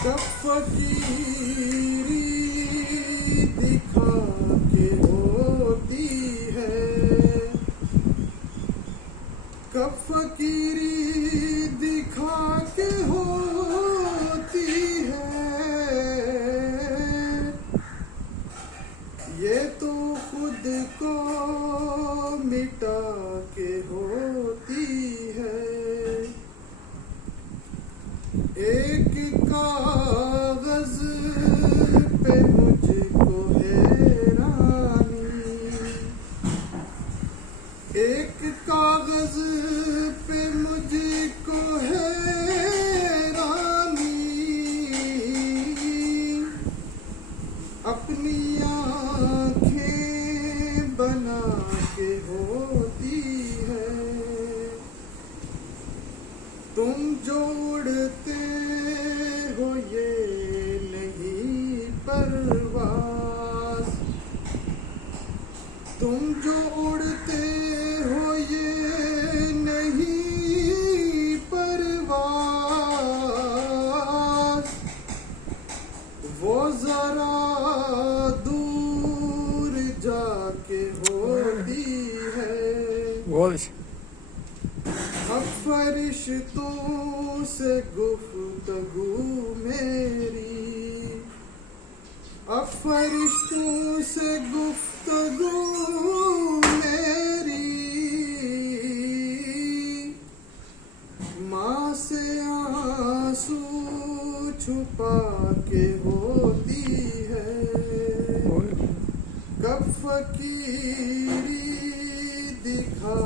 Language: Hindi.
कब फकीरी दिखा के होती है, कब फकीरी दिखा के होती है, ये तो खुद को मिटा के होती है। एक कागज पे मुझको हैरानी, एक कागज पे मुझको हैरानी, अपनी आँखें बना के होती है। तुम जोड़ते हो ये नहीं परवास, तुम जो उड़ते हो ये नहीं परवास, वो जरा दूर जाके होती है। अब फरिश्तों से गुफ्तगू मेरी, अब फरिश्तों से गुफ्तगू मेरी, माँ से आंसू छुपा के होती है। कब फकीरी दिखा